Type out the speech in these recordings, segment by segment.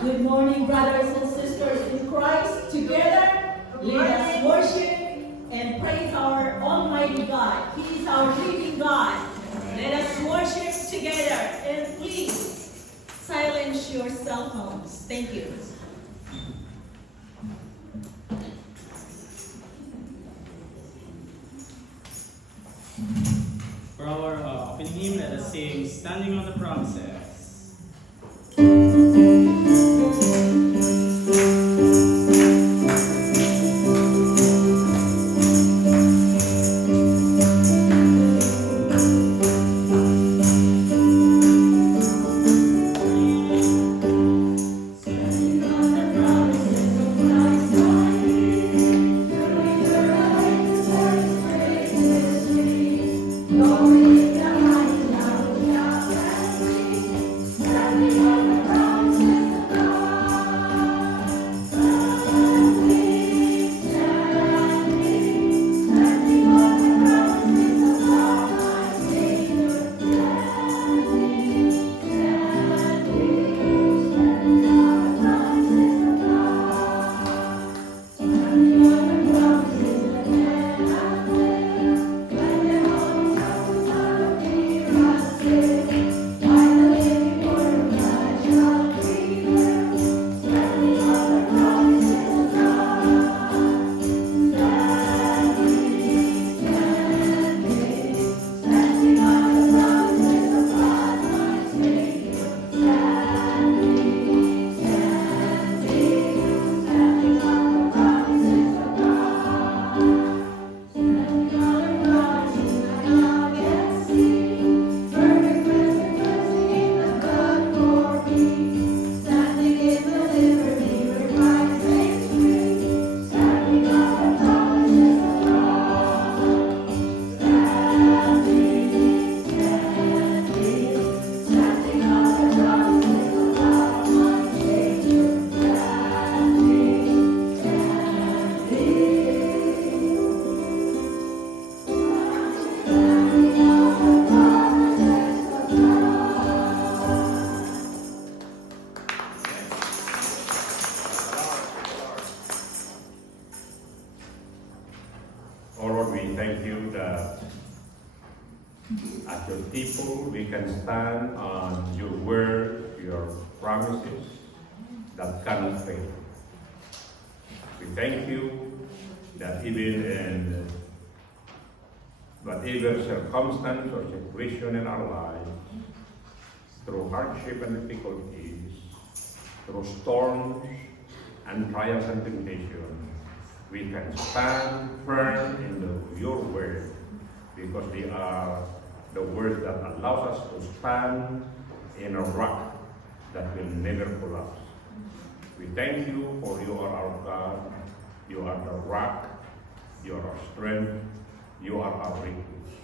Good morning, brothers and sisters in Christ. Together, let us worship and praise our Almighty God. He is our living God. Let us worship together. And please, silence your cell phones. Thank you. For our opening hymn, let us sing Standing on the Promises. Oh Lord, we thank you that as your people we can stand on your word, your promises that cannot fail. We thank you that even in whatever circumstance or situation in our lives, through hardship and difficulties, through storms and trials and temptations, we can stand firm in your word, because they are the words that allows us to stand in a rock that will never collapse. We thank you for you are our God, you are the rock, you are our strength, you are our refuge.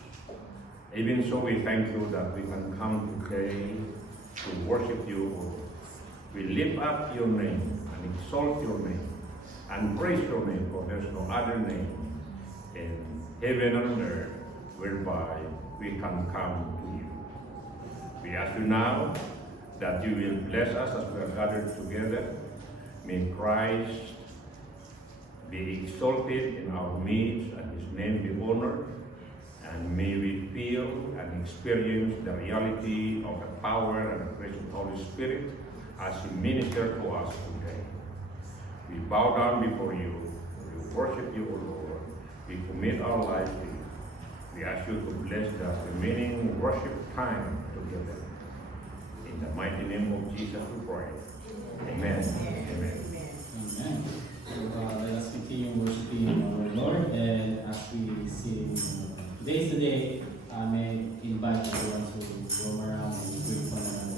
Even so, we thank you that we can come today to worship you, O Lord. We lift up your name and exalt your name and praise your name, for there's no other name in heaven and earth whereby we can come to you. We ask you now that you will bless us as we are gathered together. May Christ be exalted in our midst and his name be honored. And may we feel and experience the reality of the power and the presence of the Holy Spirit as he ministers to us today. We bow down before you. We worship you, O Lord. We commit our lives to you. We ask you to bless the remaining worship time together. In the mighty name of Jesus we pray. Amen. Amen. Amen. So let us continue worshiping our Lord, and as we sing Today's the Day, I may invite everyone to roam around and greet one another.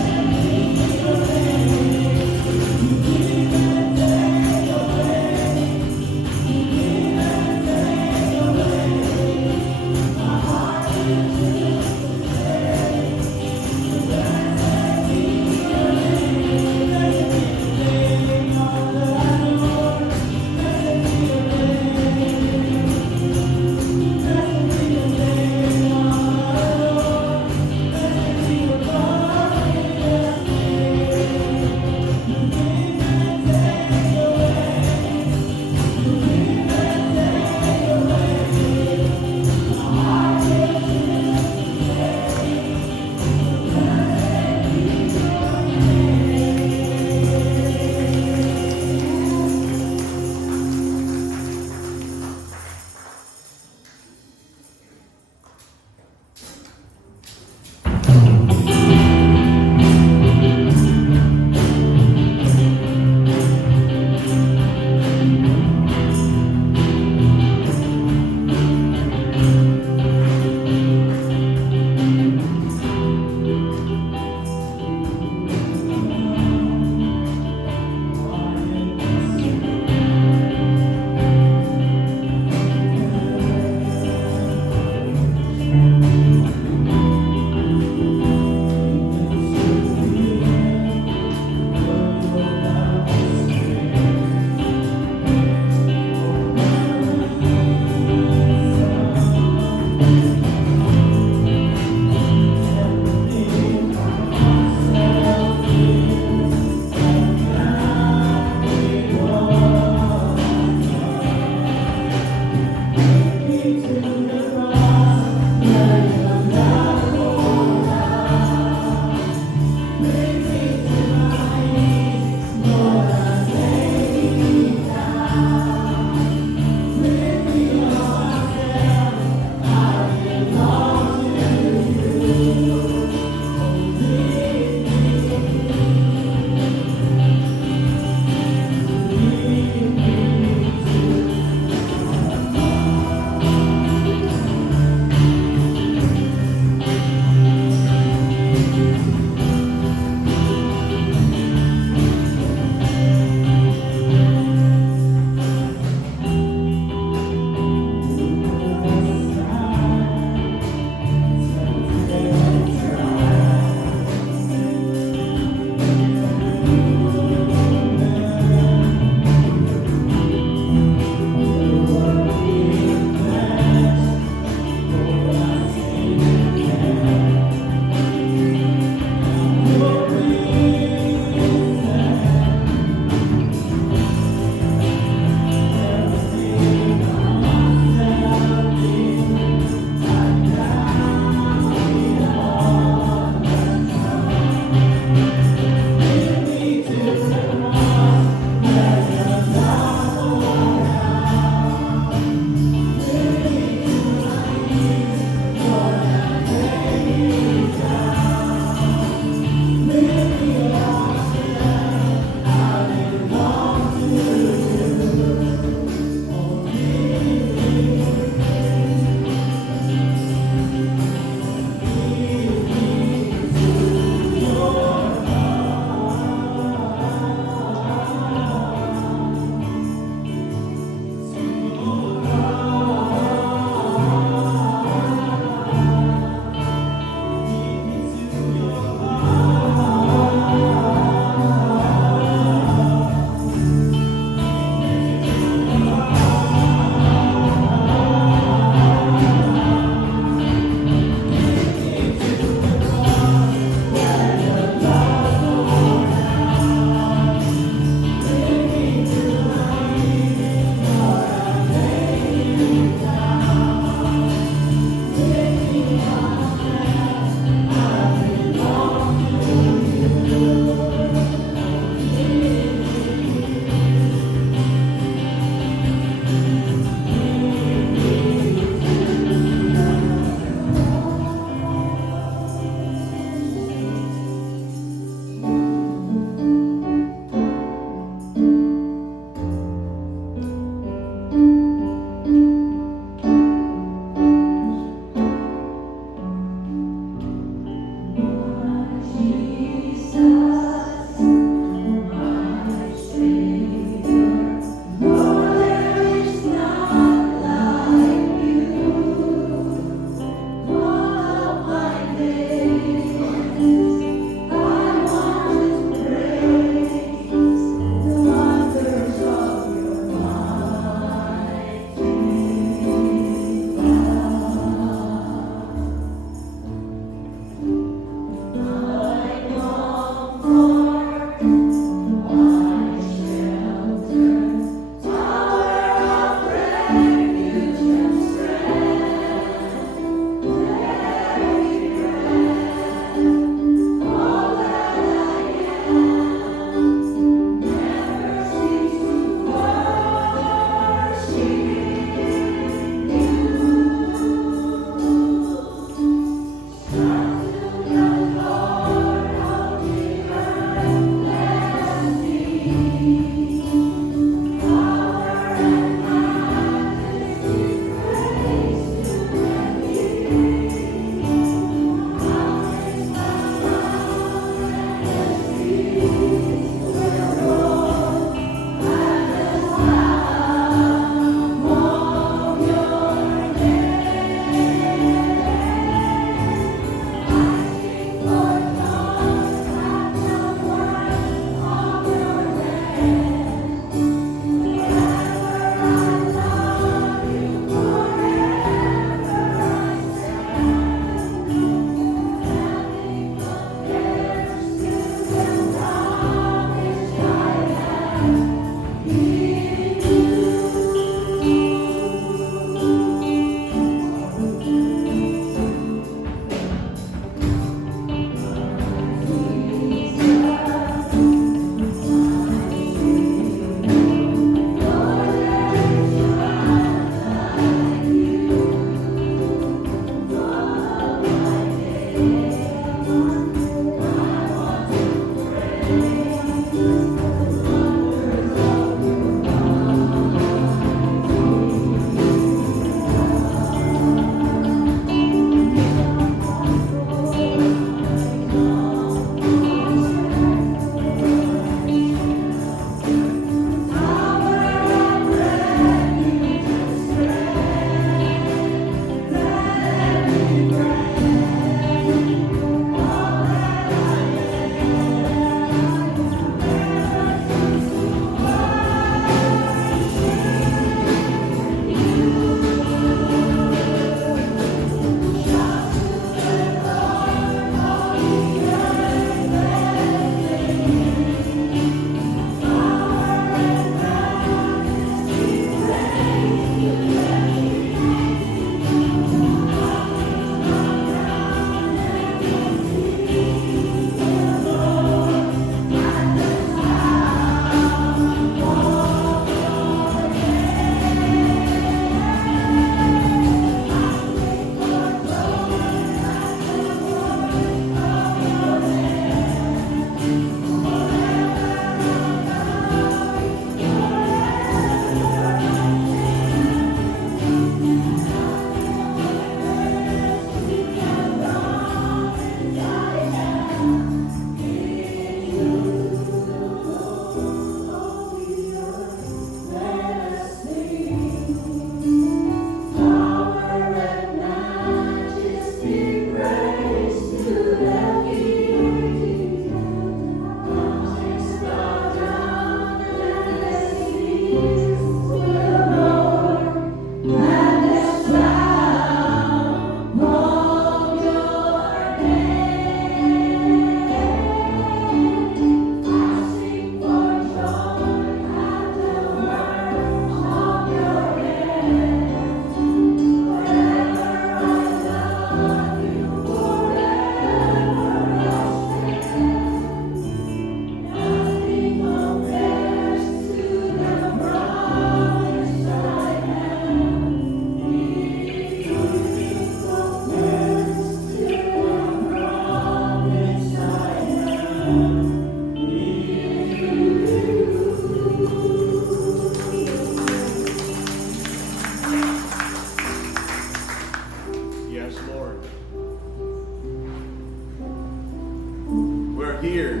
here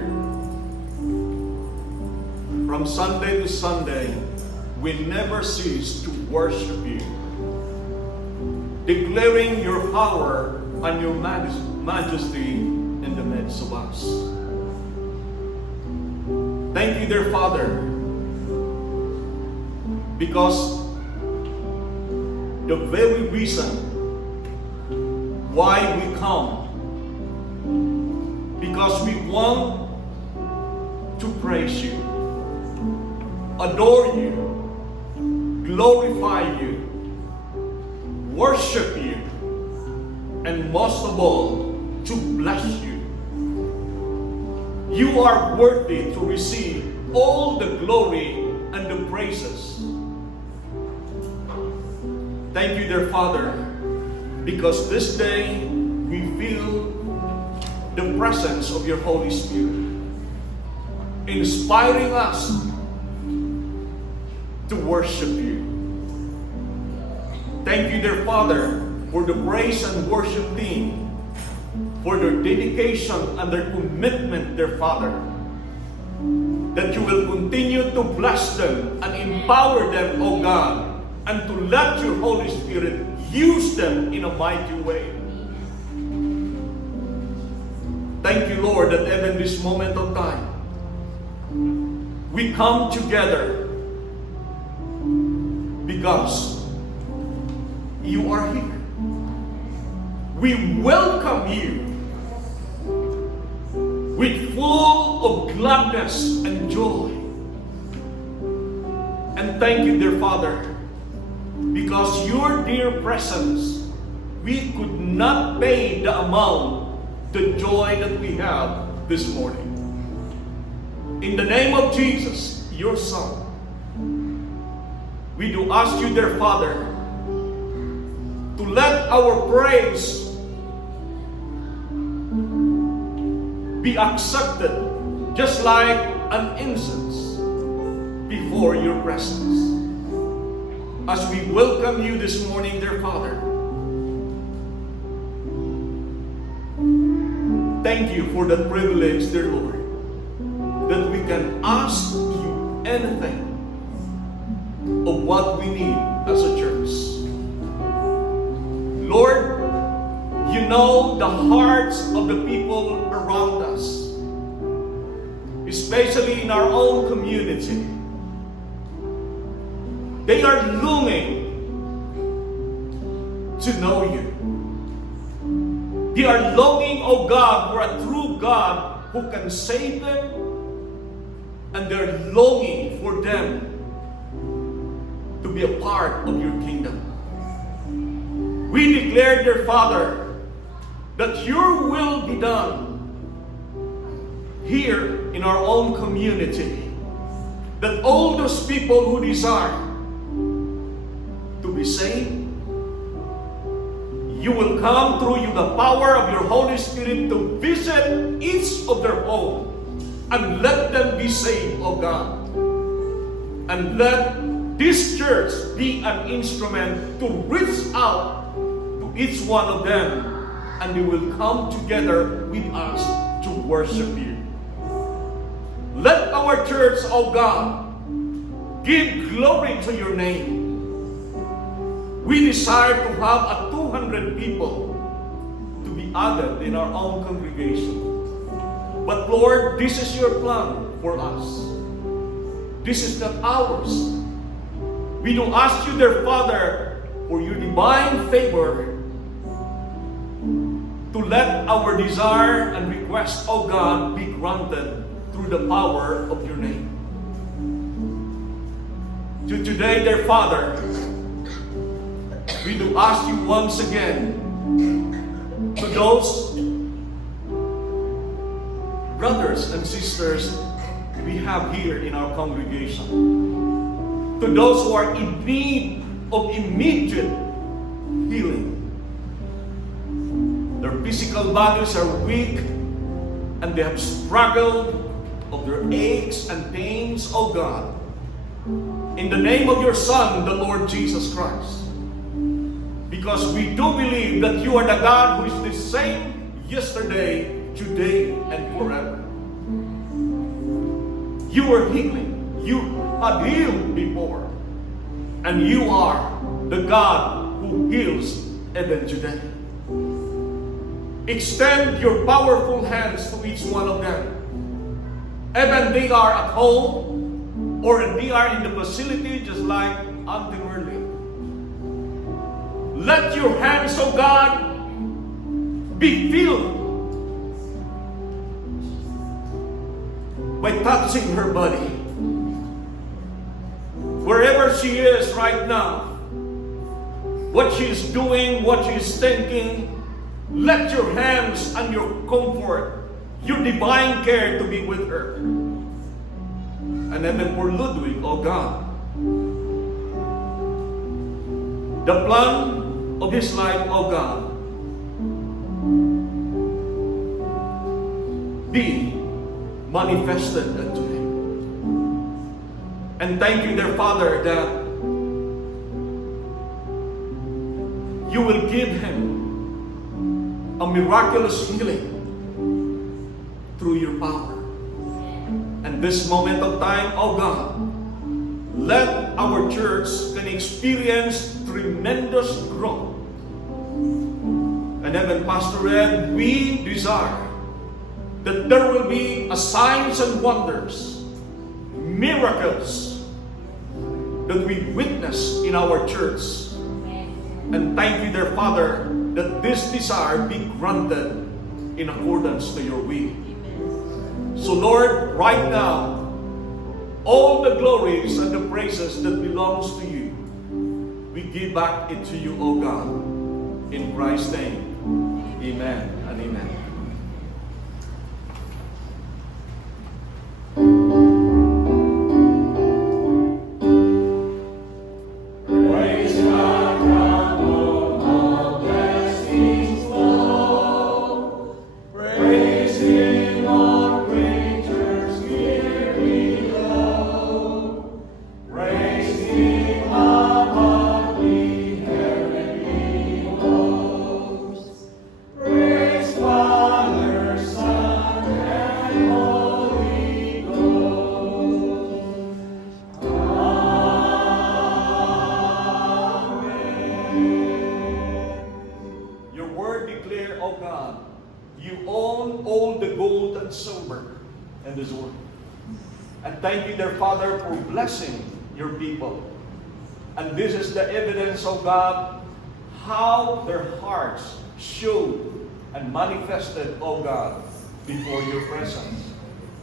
from Sunday to Sunday, we never cease to worship you, declaring your power and your majesty in the midst of us. Thank you, dear Father, because the very reason why we come, because we want to praise you, adore you, glorify you, worship you, and most of all, to bless you. You are worthy to receive all the glory and the praises. Thank you, dear Father, because this day we feel the presence of your Holy Spirit, inspiring us to worship you. Thank you, dear Father, for the praise and worship team, for their dedication and their commitment, dear Father, that you will continue to bless them and empower them, O God, and to let your Holy Spirit use them in a mighty way. Thank you, Lord, that even this moment of time, we come together because you are here. We welcome you with full of gladness and joy. And thank you, dear Father, because your dear presence, we could not pay the amount, the joy that we have this morning. In the name of Jesus, your Son, we do ask you, dear Father, to let our praise be accepted just like an incense before your presence. As we welcome you this morning, dear Father, thank you for that privilege, dear Lord, that we can ask you anything of what we need as a church. Lord, you know the hearts of the people around us, especially in our own community. They are longing to know you. They are longing, oh God, for a true God who can save them, and they're longing for them to be a part of your kingdom. We declare, dear Father, that your will be done here in our own community. That all those people who desire to be saved, you will come through the power of your Holy Spirit to visit each of their home and let them be saved, oh God. And let this church be an instrument to reach out to each one of them, and they will come together with us to worship you. Let our church, oh God, give glory to your name. We desire to have 200 people to be added in our own congregation. But Lord, this is your plan for us. This is not ours. We do ask you, dear Father, for your divine favor to let our desire and request, oh God, be granted through the power of your name. To today, dear Father, we do ask you once again, to those brothers and sisters we have here in our congregation, to those who are in need of immediate healing. Their physical bodies are weak and they have struggled of their aches and pains, oh God. In the name of your Son, the Lord Jesus Christ. Because we do believe that you are the God who is the same yesterday, today, and forever. You were healing. You had healed before. And you are the God who heals even today. Extend your powerful hands to each one of them. Even they are at home or they are in the facility just like Auntie Merlin. Let your hands, oh God, be filled by touching her body. Wherever she is right now, what she is doing, what she is thinking, let your hands and your comfort, your divine care to be with her. And even for Ludwig, oh God, the plan of his life, oh God, be manifested unto him. And thank you, dear Father, that you will give him a miraculous healing through your power. And this moment of time, oh God, let our church can experience tremendous growth. And even Pastor Ed, we desire that there will be a signs and wonders, miracles that we witness in our church. And thank you, dear Father, that this desire be granted in accordance to your will. So Lord, right now, all the glories and the praises that belongs to you, we give back it to you, O God. In Christ's name, amen and amen. Thank you, dear Father, for blessing your people. And this is the evidence, of God, how their hearts showed and manifested, oh God, before your presence.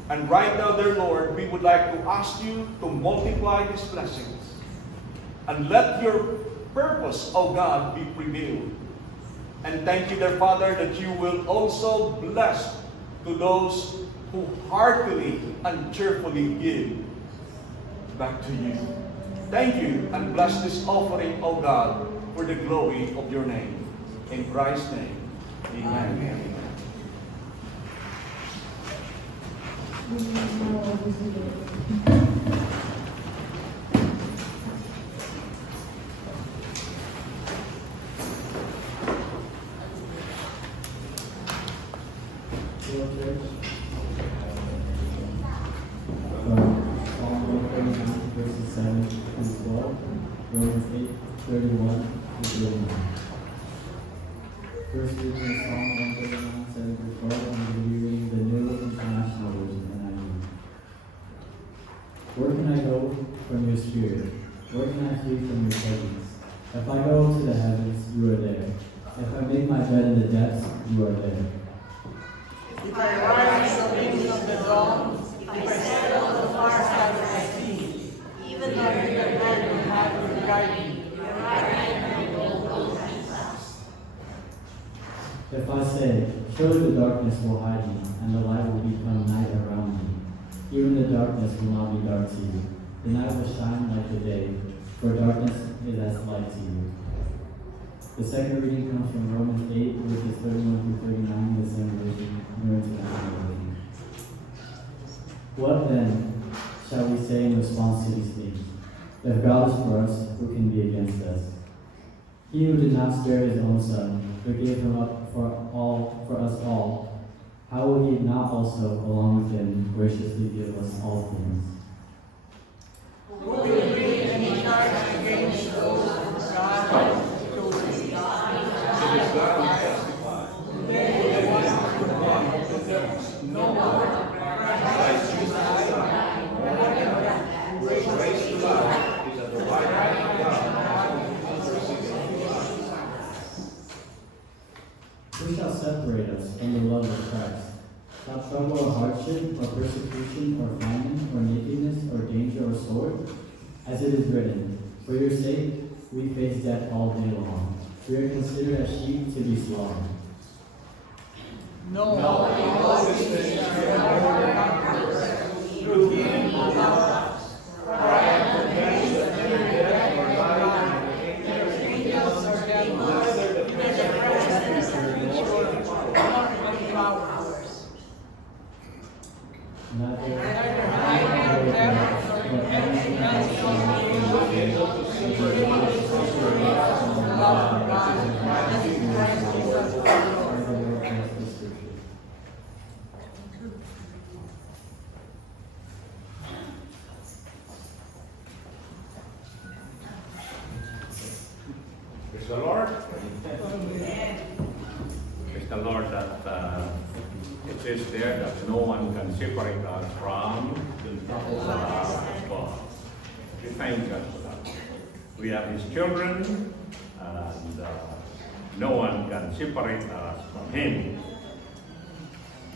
And right now, dear Lord, we would like to ask you to multiply these blessings. And let your purpose, oh God, be prevailed. And thank you, dear Father, that you will also bless to those who heartily and cheerfully give back to you. Thank you, and bless this offering, O God, for the glory of your name. In Christ's name, amen. Verses 7 through 12, Romans 8, 31 through 39. First reading is Psalm 139, 7 through 12, and we'll be reading the New International Version, NIV. Where can I go from your spirit? Where can I flee from your presence? If I go to the heavens, you are there. If I make my bed in the depths, you are there. If I rise on the wings of the dawn, if I stand on the far side of the sea, even though your hand will have regard me, your right hand will hold me fast. If I say, surely the darkness will hide me, and the light will become night around me, even the darkness will not be dark to you. The night will shine like the day, for darkness is as light to you. The second reading comes from Romans 8, verses 31 through 39, the same version, New International Version. What then shall we say in response to these things? If God is for us, who can be against us? He who did not spare his own son, but gave him up for us all, how will He not also, along with Him, graciously give us all things? Who will bring any charge against those God has chosen? It is God who testifies. Then the one who deserves no one. Christ Jesus died, raised to life, is at the right hand of God, interceding for us. Who shall separate us from the love of Christ? Shall trouble or hardship, or persecution, or famine, or nakedness, or danger, or sword? As it is written, for your sake we face death all day long. We are considered as sheep to be slaughtered. No. In all these things we are more than conquerors through Him who loved us. For I am convinced that neither death nor life, neither angels nor devils, neither the present nor the future, nor any powers, Neither height nor depth, nor anything else will be able to see the love of God in Christ Jesus our Lord. Praise the Lord. Praise the Lord that it says there that no one can separate us from the love of God. We thank God for that. We are His children, and no one can separate us from Him.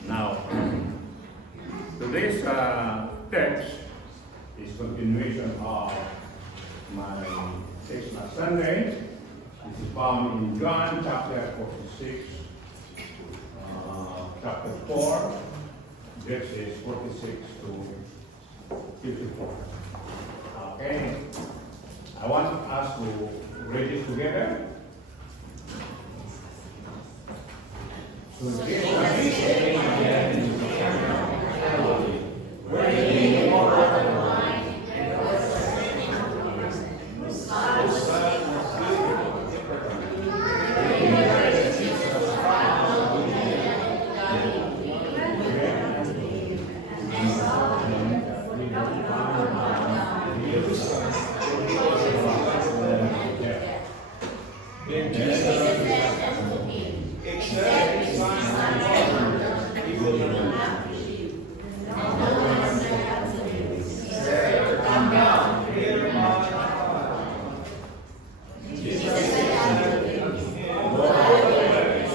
Now, today's text is continuation of my text last Sunday. This is found in John chapter 46, chapter 4, verses 46 to 54. Okay, I want us to read it together. So Jesus came again into Galilee, where He watered the wine, and there was a certain woman whose son was sick with leprosy. When he heard that Jesus was from Galilee, and saw him coming from the mountain, he was then Jesus said unto him, except a sign be wonders, he will not receive. And the woman answered unto him, Sir, come down hither my child. Jesus said unto him, Go away,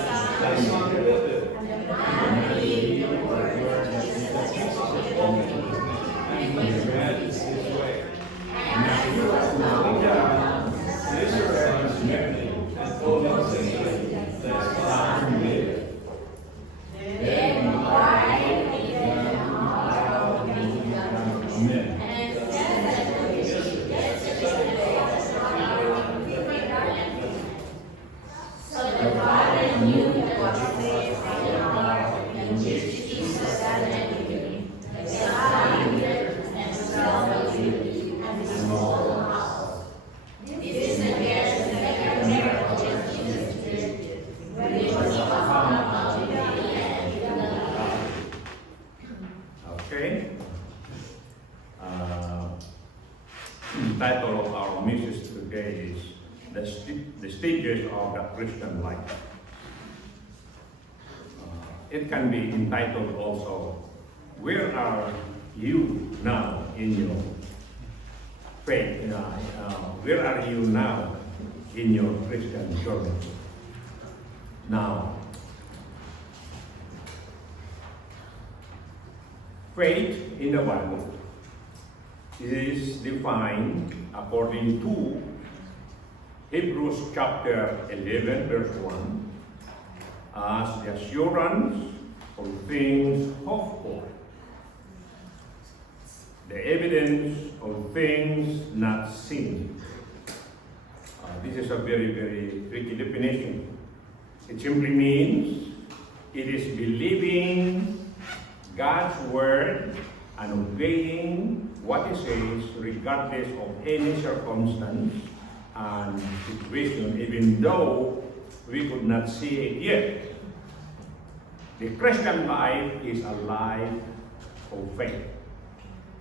thy son liveth. And the man believed the word which Jesus spake unto him, and went his way. And as he was going down, his servants met him, and told him, saying, Thy son liveth. Then he cried, and all came down. Amen. And said unto him, Yesterday was not our darkness. So the Father knew that what was in the heart, and which Jesus said unto him, Thy son liveth, and shall live, and his whole house. This is again the second miracle that Jesus did, when he was found among the and in Galilee. Okay. The title of our message today is the stages of the Christian life. It can be entitled also, Where are you now in your faith? Where are you now in your Christian journey? Now, faith in the Bible is defined according to Hebrews chapter 11, verse 1, as the assurance of things hoped for, the evidence of things not seen. This is a very, very tricky definition. It simply means it is believing God's word and obeying what He says regardless of any circumstance and situation, even though we could not see it yet. The Christian life is a life of faith.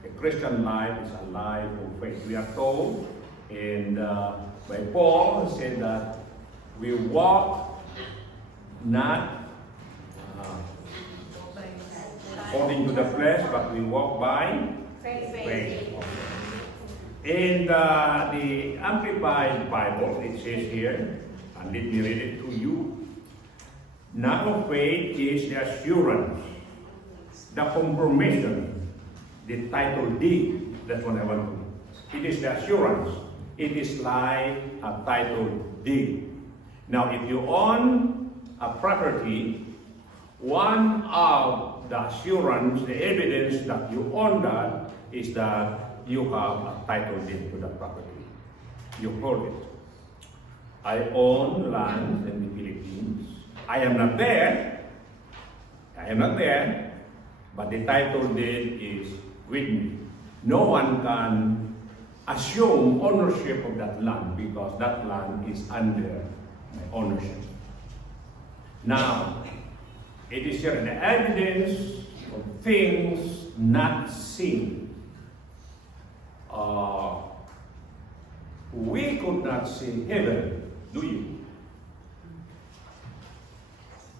The Christian life is a life of faith. We are told by Paul said that we walk not according to the flesh, but we walk by faith. In the Amplified Bible, it says here, and let me read it to you. Now faith is the assurance, the confirmation, the title deed. That's what I want to. It is the assurance. It is like a title deed. Now, if you own a property, one of the assurance, the evidence that you own that is that you have a title deed to the property. You hold it. I own land in the Philippines. I am not there. But the title deed is with me. No one can assume ownership of that land because that land is under my ownership. Now, it is here the evidence of things not seen. We could not see heaven, do you?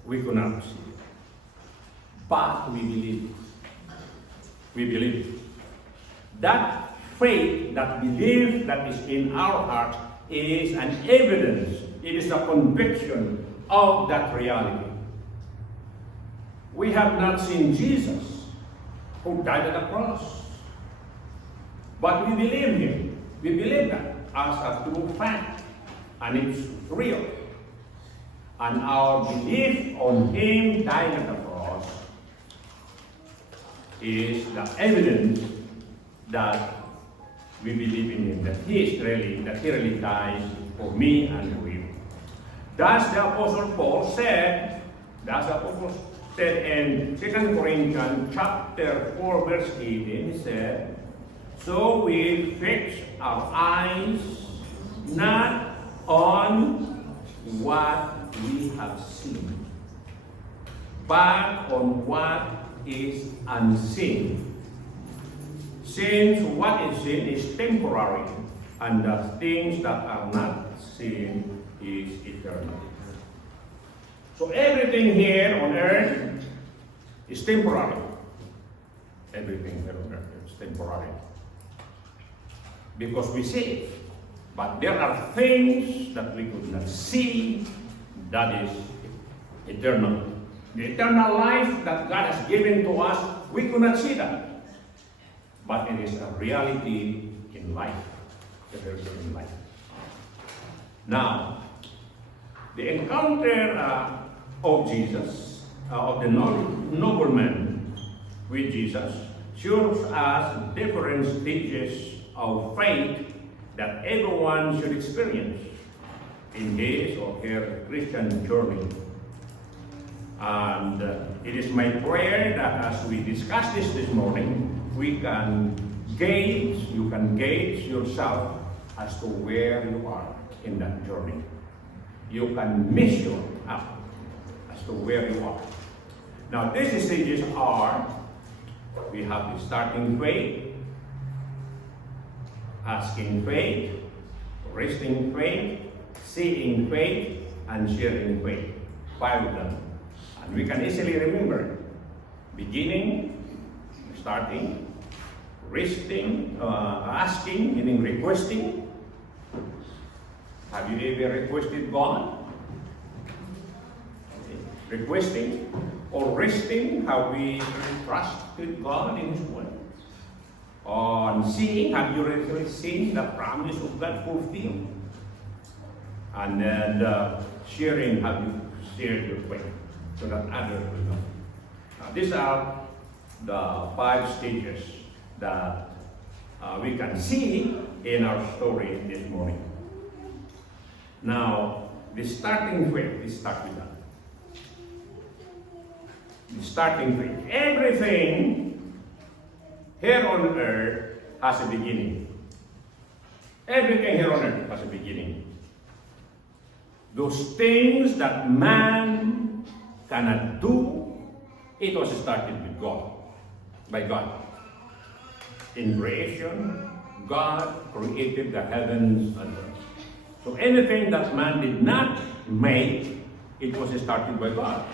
We could not see it. But we believe. We believe. That faith, that belief that is in our heart is an evidence. It is a conviction of that reality. We have not seen Jesus who died at the cross. But we believe him. We believe that as a true fact. And it's real. And our belief on him dying at the cross is the evidence that we believe in him, that he really dies for me and for you. Thus the Apostle Paul said, in 2 Corinthians chapter 4, verse 18, he said, so we fix our eyes not on what we have seen, but on what is unseen. Since what is seen is temporary, and the things that are not seen is eternal. So everything here on earth is temporary. Everything here on earth is temporary. Because we see it. But there are things that we could not see that is eternal. The eternal life that God has given to us, we could not see that. But it is a reality in life. In life. Now, the encounter of Jesus, of the nobleman with Jesus, shows us different stages of faith that everyone should experience in his or her Christian journey. And it is my prayer that as we discuss this morning, you can gauge yourself as to where you are in that journey. You can measure up as to where you are. Now, these stages are, we have the starting faith, asking faith, resting faith, seeing faith, and sharing faith. 5 of them. And we can easily remember beginning, starting, resting, asking, meaning requesting. Have you ever requested God? Requesting or resting, have we trusted God in His word? On seeing, have you really seen the promise of God fulfilled? And then sharing, have you shared your faith so that others will know? Now, these are the 5 stages that we can see in our story this morning. Now, the starting faith, let's start with that. The starting faith. Everything here on earth has a beginning. Everything here on earth has a beginning. Those things that man cannot do It was started with God, by God. In creation, God created the heavens and earth. So anything that man did not make, it was started by God.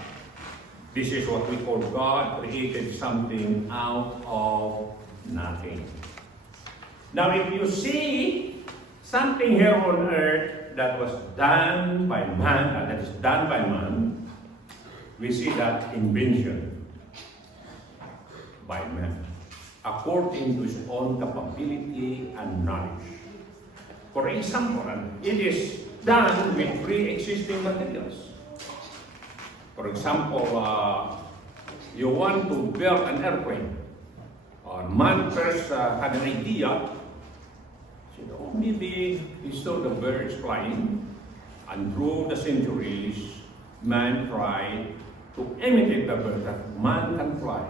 This is what we call God created something out of nothing. Now if you see something here on earth that was done by man, that is done by man, we see that invention by man, according to his own capability and knowledge. For example, it is done with pre-existing materials. For example, you want to build an airplane. Man first had an idea. Said, oh, maybe he saw the birds flying, and through the centuries, man tried to imitate the bird that man can fly.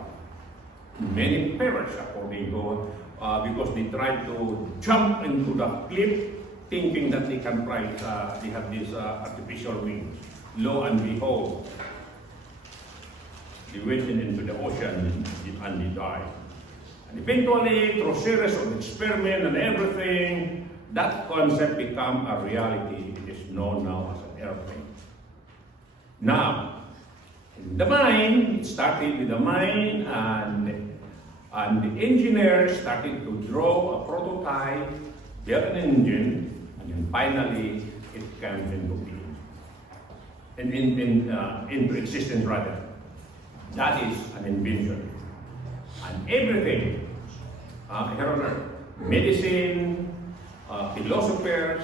Many parents, according to, because they tried to jump into the cliff, thinking that they can fly, they have these artificial wings. Lo and behold, they went into the ocean and they died. And eventually, through series of experiments and everything, that concept became a reality. It is known now as an airplane. Now, in the mine, it started with the mine, and the engineer started to draw a prototype, build an engine, and then finally it came into being, into existence rather. That is an invention. And everything, here on earth, medicine, philosophers,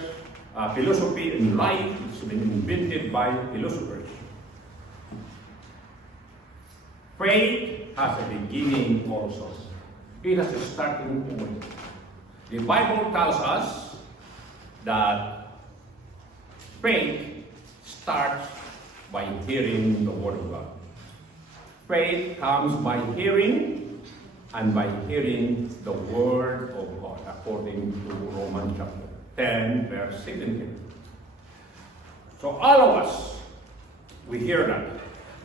philosophy and life, it's been invented by philosophers. Faith has a beginning also. It has a starting point. The Bible tells us that faith starts by hearing the Word of God. Faith comes by hearing, and by hearing the Word of God, according to Romans chapter 10, verse 17. So all of us, we hear that.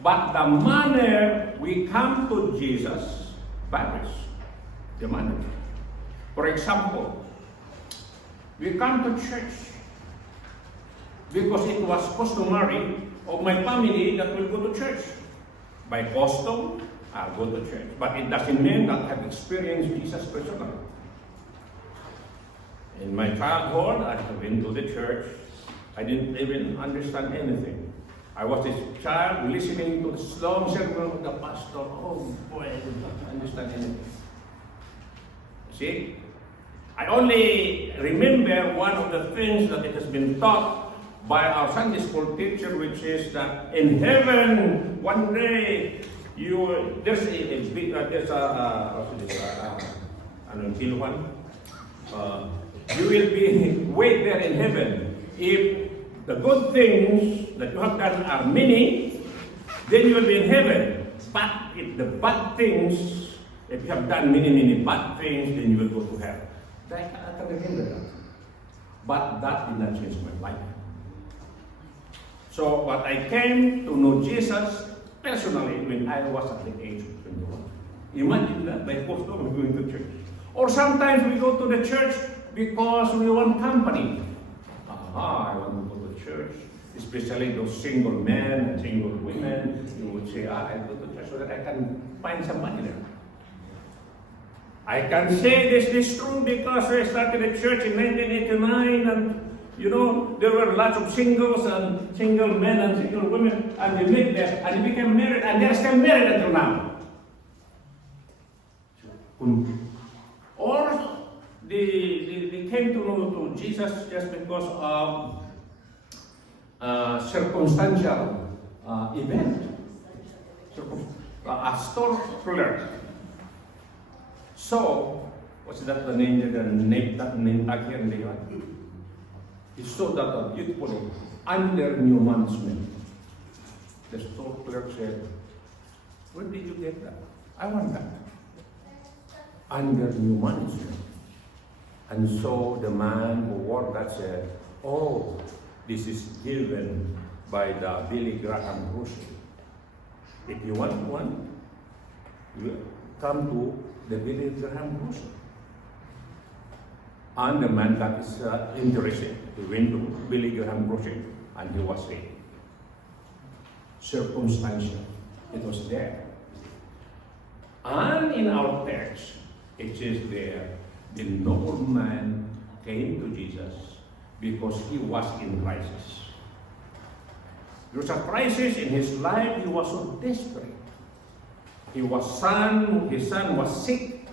But the manner we come to Jesus varies. The manner. For example, we come to church because it was customary of my family that will go to church. By custom, I'll go to church. But it doesn't mean that I've experienced Jesus personally. In my childhood, I have been to the church. I didn't even understand anything. I was a child listening to the long sermon of the pastor. Oh boy, I did not understand anything. See? I only remember one of the things that it has been taught by our Sunday school teacher, which is that in heaven, one day, there's you will be wait there in heaven. If the good things that you have done are many, then you will be in heaven. But if the bad things, if you have done many bad things, then you will go to hell. I can remember that. But that did not change my life. So, but I came to know Jesus personally when I was at the age of 21. Imagine that, by custom of going to church. Or sometimes we go to the church because we want company. I want to go to church. Especially those single men and single women. You would say, I go to church so that I can find somebody there. I can say this is true because I started a church in 1989 and there were lots of singles and single men and single women, and they met there and they became married, and they're still married until now. Or they came to know to Jesus just because of circumstantial event, a story. So, what's that the name tag here in the yard? He saw that beautifully under new management. The store clerk said, where did you get that? I want that. Under new management. And so the man who wore that said, oh, this is given by the Billy Graham Crusade. If you want one, come to the Billy Graham crusade. And the man got his interested. He went to Billy Graham crusade and he was saved. Circumstantial. It was there. And in our text, it says there, the nobleman came to Jesus because he was in crisis. There was a crisis in his life. He was so desperate. His son was sick.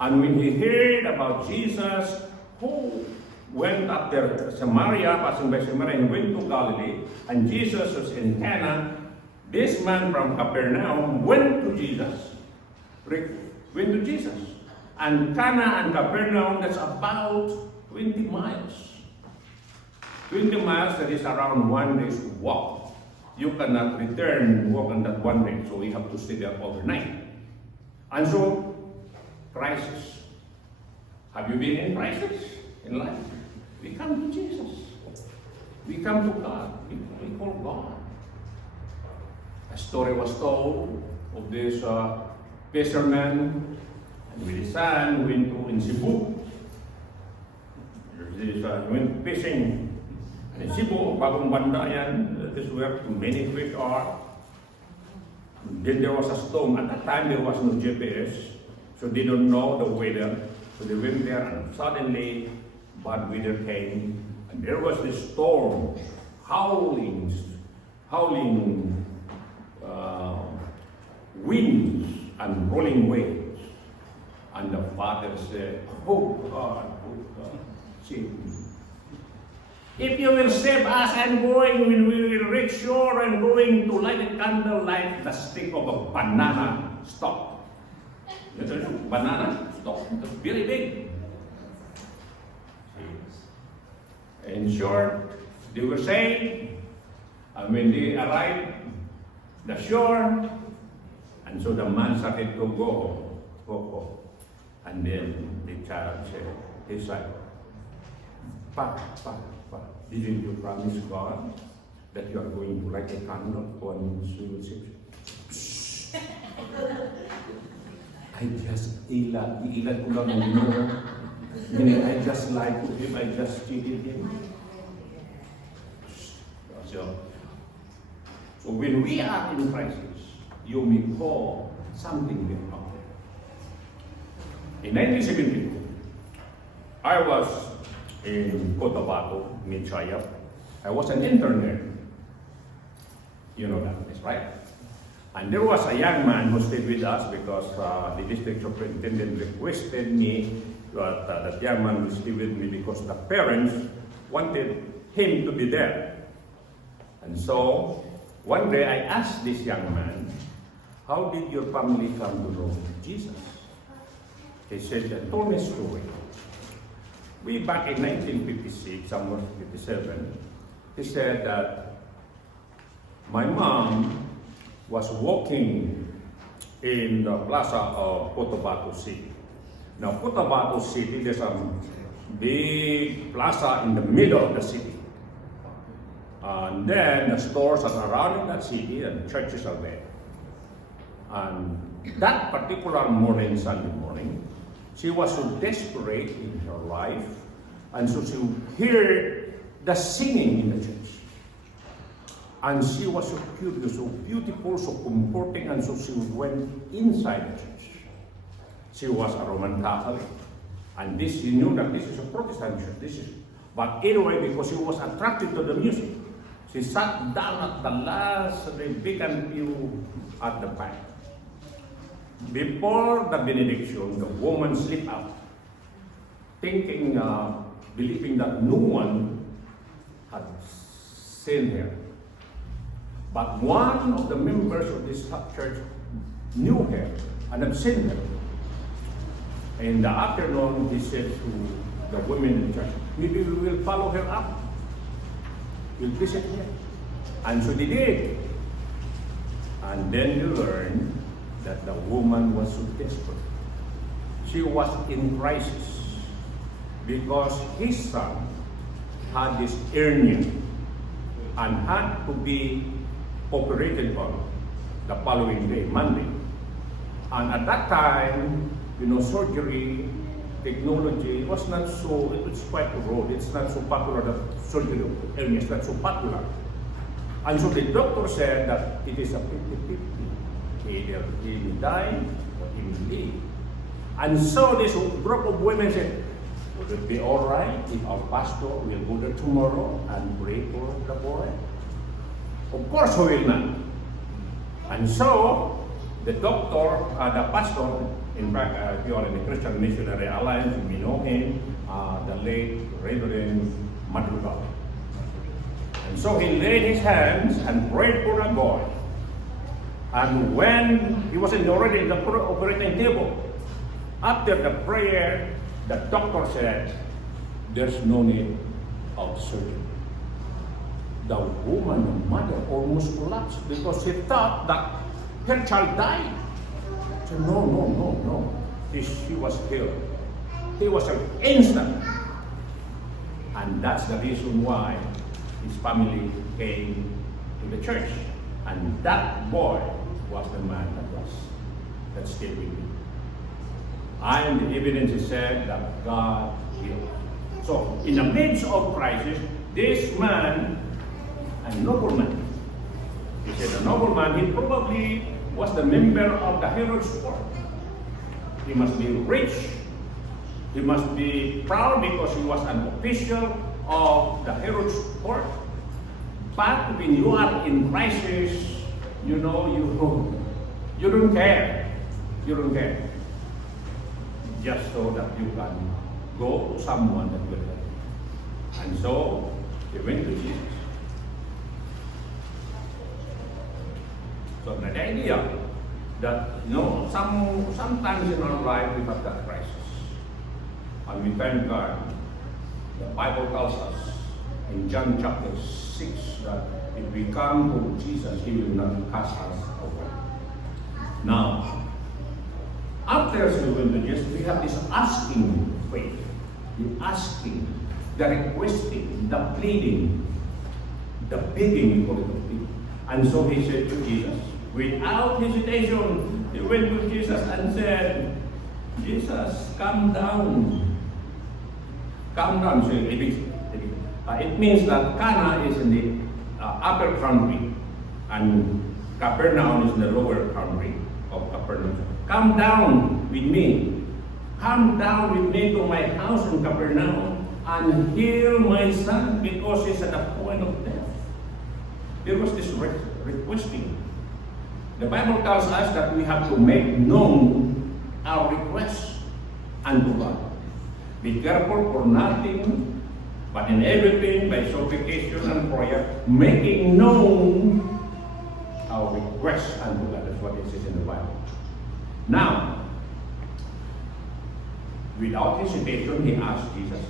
And when he heard about Jesus, who went up there, Samaria, passing by Samaria, and went to Galilee, and Jesus was in Cana, this man from Capernaum went to Jesus. And Cana and Capernaum, that's about 20 miles. 20 miles, that is around 1 day's walk. You cannot return, walk on that 1 day, so you have to stay there overnight. And so, crisis. Have you been in crisis in life? We come to Jesus. We come to God. We call God. A story was told of this fisherman and with his son went in Cebu. He went fishing. And in Cebu, bagong banda yan, this is where many fish are. Then there was a storm. At that time, there was no GPS. So they don't know the weather. So they went there and suddenly bad weather came. And there was this storm, howling winds and rolling waves. And the father said, oh God, save me. If you will save us and going, when we will reach shore and going to light a candle like the stick of a banana stalk. Banana stalk, it's very big. In short, they were saved. And when they arrived the shore, and so the man started to go. And then the child said, his son, Pa, didn't you promise God that you are going to light a candle on ship? I just ilan ko lang muna. Meaning I just lied to him, I just cheated him. So when we are in crisis, you may call something different. In 1972, I was in Cotabato, Michaya. I was an intern there. You know that, is right? And there was a young man who stayed with us because the district superintendent requested me that young man will stay with me because the parents wanted him to be there. And so, one day I asked this young man, how did your family come to know Jesus? He said, told me a story. Way back in 1956, somewhere 57, he said that my mom was walking in the plaza of Cotabato City. Now, Cotabato City, there's a big plaza in the middle of the city. And then the stores are around that city and churches are there. And that particular morning, Sunday morning, she was so desperate in her life, and so she heard the singing in the church. And she was so curious, so beautiful, so comforting, and so she went inside the church. She was a Roman Catholic, and she knew that this is a Protestant church. But anyway, because she was attracted to the music, she sat down at the last vacant pew at the back. Before the benediction, the woman slipped out, thinking, believing that no one had seen her. But one of the members of this church knew her and had seen her. In the afternoon, he said to the women in the church, maybe we will follow her up. We'll visit her. And so they did. And then you learn that the woman was so desperate. She was in crisis because his son had this hernia and had to be operated on the following day, Monday. And at that time, surgery technology was not so, it was quite rude. It's not so popular, that surgery is not so popular. And so the doctor said that it is a 50-50. Either he will die or he will live. And so this group of women said, would it be all right if our pastor will go there tomorrow and pray for the boy? Of course we will not. And so the doctor, the pastor, in fact, if you are in the Christian Missionary Alliance, you may know him, the late Reverend Madrugal. And so he laid his hands and prayed for the boy. And when he was already in the operating table, after the prayer, the doctor said, there's no need of surgery. The woman, the mother, almost collapsed because she thought that her child died. She said, no. She was killed. It was an instant. And that's the reason why his family came to the church. And that boy was the man that stayed with me. And the evidence is said that God healed. So, in the midst of crisis, this man, a nobleman, he said a nobleman, he probably was the member of the Herod's court. He must be rich. He must be proud because he was an official of the Herod's court. But when you are in crisis, you don't care. You don't care. Just so that you can go to someone that will help. And so, he went to Jesus. So the idea that, sometimes in our life we have that crisis. And we thank God. The Bible tells us in John chapter 6 that if we come to Jesus, He will not cast us away. Now, after we went to Jesus, we have this asking faith. The asking, the requesting, the pleading, the begging, we call it the pleading. And so he said to Jesus, without hesitation, he went to Jesus and said, Jesus, come down. Come down. So it means that Cana is in the upper country and Capernaum is in the lower country of Capernaum. Come down with me. Come down with me to my house in Capernaum and heal my son because he's at the point of death. There was this requesting. The Bible tells us that we have to make known our requests unto God. Be careful for nothing, but in everything by supplication and prayer, making known our requests unto God. That's what it says in the Bible. Now, without hesitation, he asked Jesus.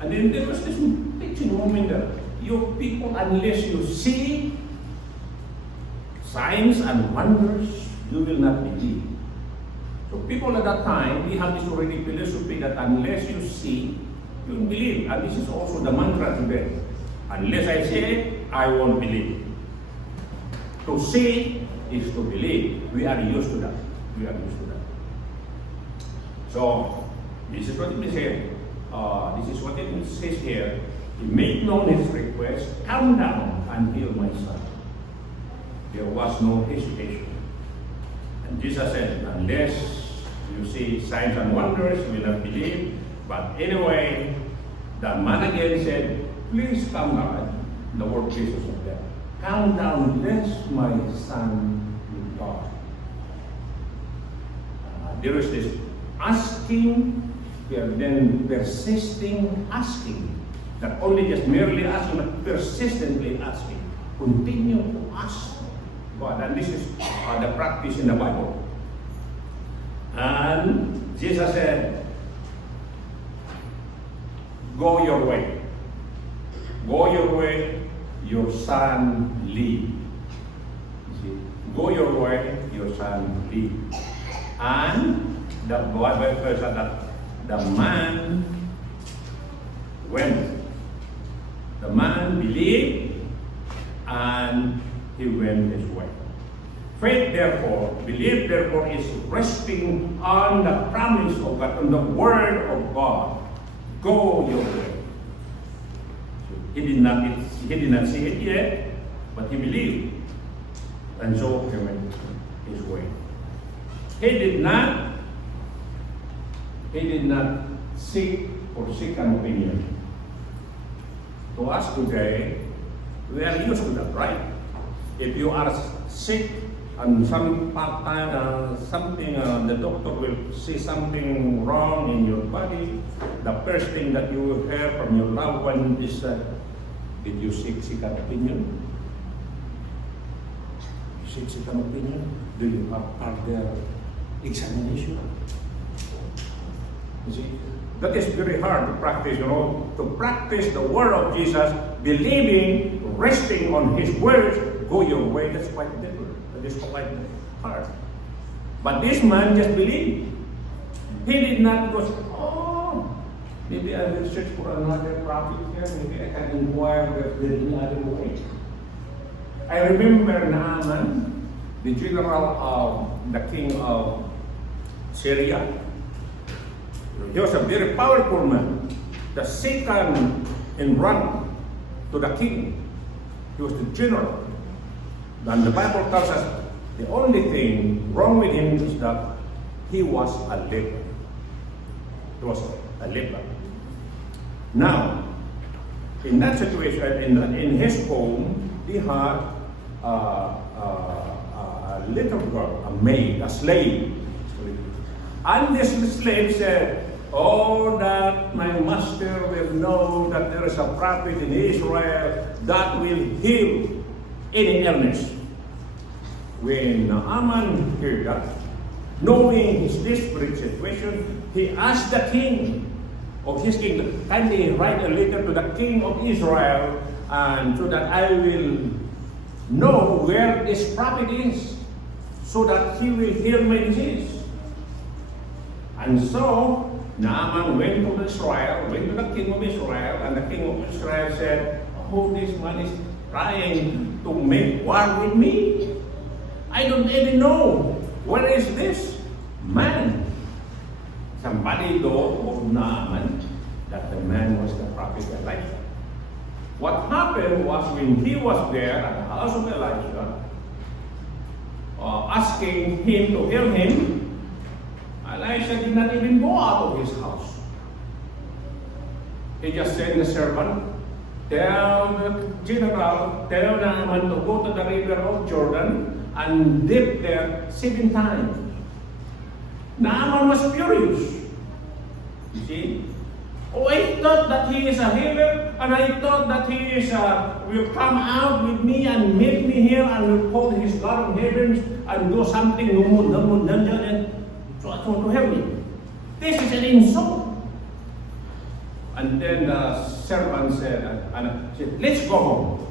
And then there was this teaching moment that you people, unless you see signs and wonders, you will not believe. So people at that time, we have this already philosophy that unless you see, you won't believe. And this is also the mantra today. Unless I see it, I won't believe. To see is to believe. We are used to that. We are used to that. So, this is what it says. This is what it says here. He made known his request, come down and heal my son. There was no hesitation. And Jesus said, unless you see signs and wonders, you will not believe. But anyway, the man again said, please come down. The word Jesus said that. Come down, lest my son will die. There is this asking, then persisting asking. Not only just merely asking, but persistently asking. Continue to ask God. And this is the practice in the Bible. And Jesus said, go your way. Go your way, your son live. You see, go your way, your son live. And the Bible says that the man went. The man believed and he went his way. Faith, therefore, belief, therefore, is resting on the promise of God, on the word of God. Go your way. He did not see it yet, but he believed. And so he went his way. He did not seek or seek an opinion. To us today, we are used to that, right? If you are sick and something, the doctor will see something wrong in your body, the first thing that you will hear from your loved one is that, did you seek an opinion? Seek an opinion? Do you have further examination? You see, that is very hard to practice, to practice the word of Jesus, believing, resting on his words, go your way, that's quite difficult. That is quite hard. But this man just believed. He did not go, maybe I will search for another prophet here, maybe I can inquire if there is any other way. I remember Naaman, the general of the king of Syria. He was a very powerful man, the second in rank to the king. He was the general. And the Bible tells us the only thing wrong with him is that he was a leper. He was a leper. Now, in that situation, in his home, he had a little girl, a maid, a slave. And this slave said, "Oh, that my master will know that there is a prophet in Israel that will heal any illness." When Naaman heard that, knowing his desperate situation, he asked the king of his kingdom, "Can they write a letter to the king of Israel, and so that I will know where this prophet is, so that he will heal my disease?" And so Naaman went to the king of Israel, and the king of Israel said, "Oh, this man is trying to make war with me. I don't even know where is this man." Somebody told Naaman that the man was the prophet Elijah. What happened was, when he was there at the house of Elijah, asking him to heal him, Elijah did not even go out of his house. He just sent the servant, tell the general, tell Naaman to go to the river of Jordan and dip there 7 times. Naaman was furious. You see? Oh, I thought that he is a healer, and I thought that he is will come out with me and meet me here and will call his God of heavens and do something and to help me. This is an insult. And then the servant said, "Let's go home."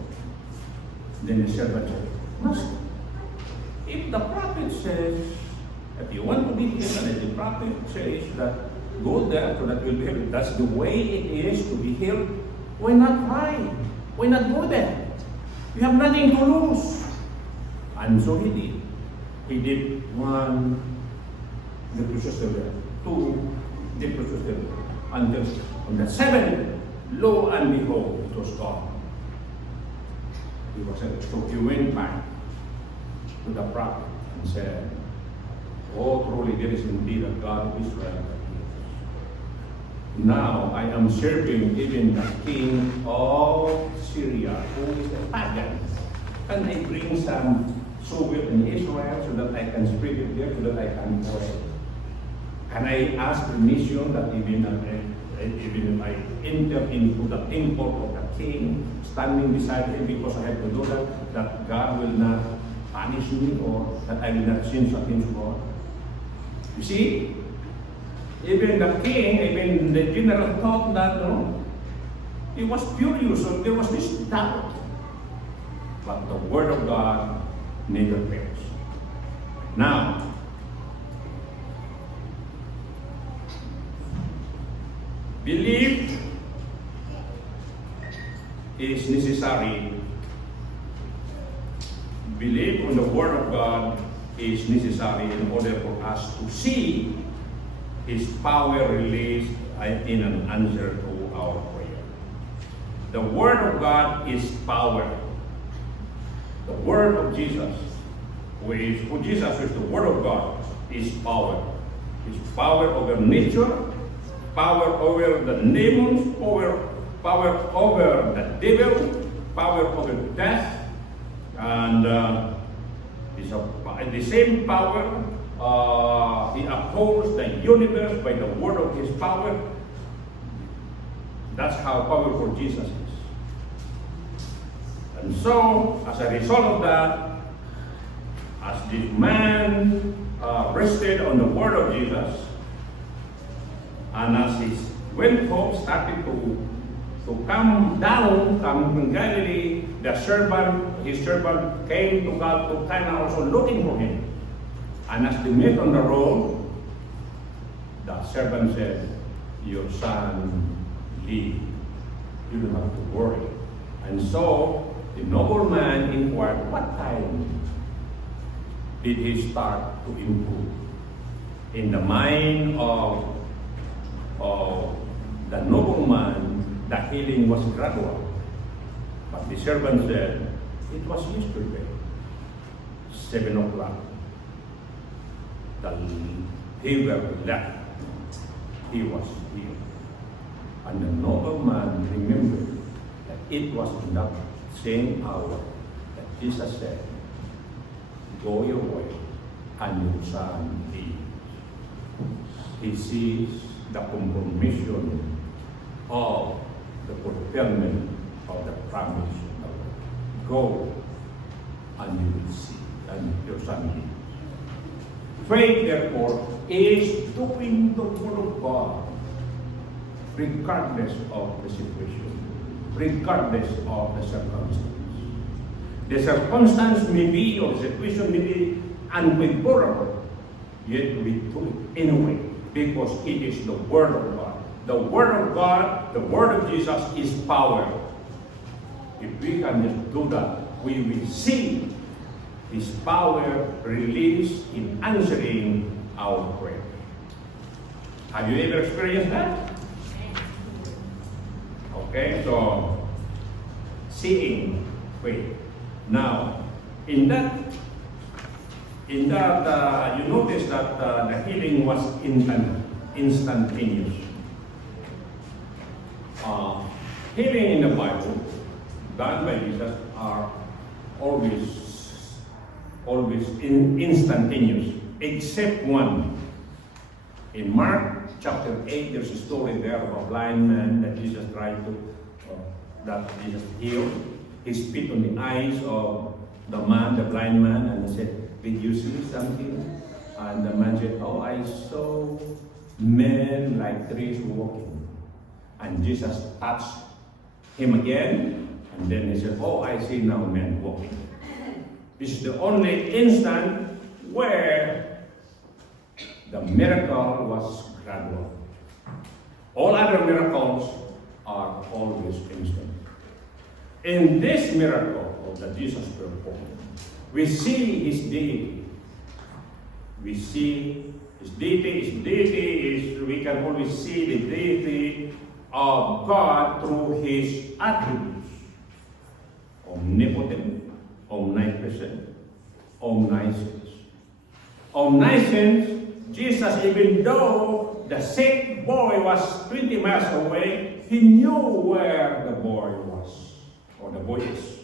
Then the servant said, "Master, if the prophet says, if you want to be healed, and if the prophet says that go there so that you'll be healed, that's the way it is to be healed, why not try? Why not go there? You have nothing to lose." And so he did. He did 1 2 until on the 7th, lo and behold, it was gone. So he went back to the prophet and said, "Oh, truly there is indeed a God of Israel. Now I am serving even the king of Syria, who is a pagan. Can I bring some soil in Israel so that I can spread it there, so that I can pray? Can I ask permission that even if I enter into the temple of the king, standing beside him, because I have to do that God will not punish me, or that I will not sin against God?" You see, even the king, even the general thought that, he was furious, so there was this doubt. But the word of God never fails. Now, belief is necessary belief on the Word of God is necessary in order for us to see His power released in an answer to our prayer. The Word of God is power. The Word of Jesus, who Jesus is the Word of God, is power. It's power over nature, power over the demons, power over the devil, power over death, and it's the same power. He upholds the universe by the word of His power. That's how powerful Jesus is. And so, as a result of that, as this man rested on the word of Jesus, and as he went home, started to come down, come from Galilee, his servant came to God to Cana also looking for him. And as they met on the road, the servant said, "Your son lives. You don't have to worry." And so the nobleman inquired, what time did he start to improve? In the mind of the nobleman, the healing was gradual. But the servant said, it was yesterday, 7 o'clock. The fever left. He was healed. And the nobleman remembered that it was in that same hour that Jesus said, "Go your way, and your son lives." He sees the confirmation of the fulfillment of the promise of the Lord. Go, and you will see, and your son lives. Faith, therefore, is doing the word of God, regardless of the situation, regardless of the circumstance. The circumstance may be, or the situation may be unfavorable, yet we do it anyway, because it is the Word of God. The Word of God, the Word of Jesus is power. If we can just do that, we will see His power released in answering our prayer. Have you ever experienced that? Okay, so seeing faith. Now, in that, you notice that the healing was instantaneous. Healing in the Bible done by Jesus are always instantaneous, except one. In Mark chapter 8, there's a story there of a blind man that Jesus healed. He spit on the eyes of the blind man, and he said, "Did you see something?" And the man said, "Oh, I saw men like trees walking." And Jesus touched him again, and then he said, "Oh, I see now men walking." This is the only instant where the miracle was gradual. All other miracles are always instant. In this miracle that Jesus performed, we see His deity. We see His deity. His deity is, we can always see the deity of God through His attributes. Omnipotent, omnipresent, omniscience. Omniscience, Jesus, even though the sick boy was 20 miles away, He knew where the boy was, or the boy is.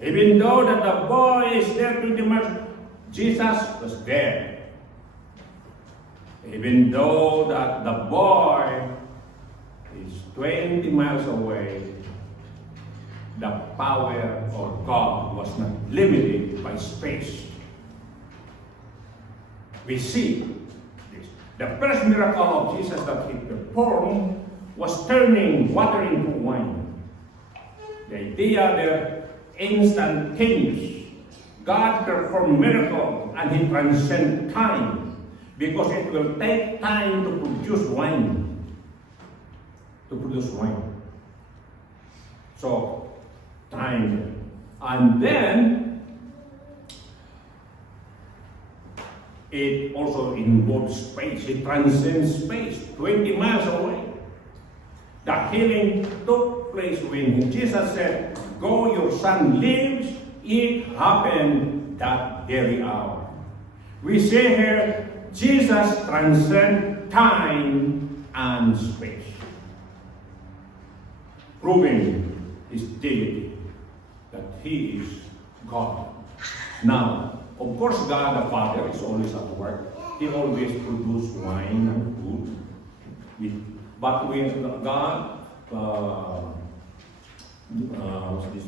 Even though that the boy is there 20 miles, Jesus was there. Even though that the boy is 20 miles away, the power of God was not limited by space. We see this. The first miracle of Jesus that He performed was turning water into wine. The idea there, instantaneous. God performed miracle and He transcends time, because it will take time to produce wine. So, time. And then, It also involves space. It transcends space, 20 miles away. The healing took place when Jesus said, "Go, your son lives." It happened that very hour. We say here, Jesus transcends time and space, proving his deity, that he is God. Now, of course, God the Father is always at work. He always produces wine and food. But when God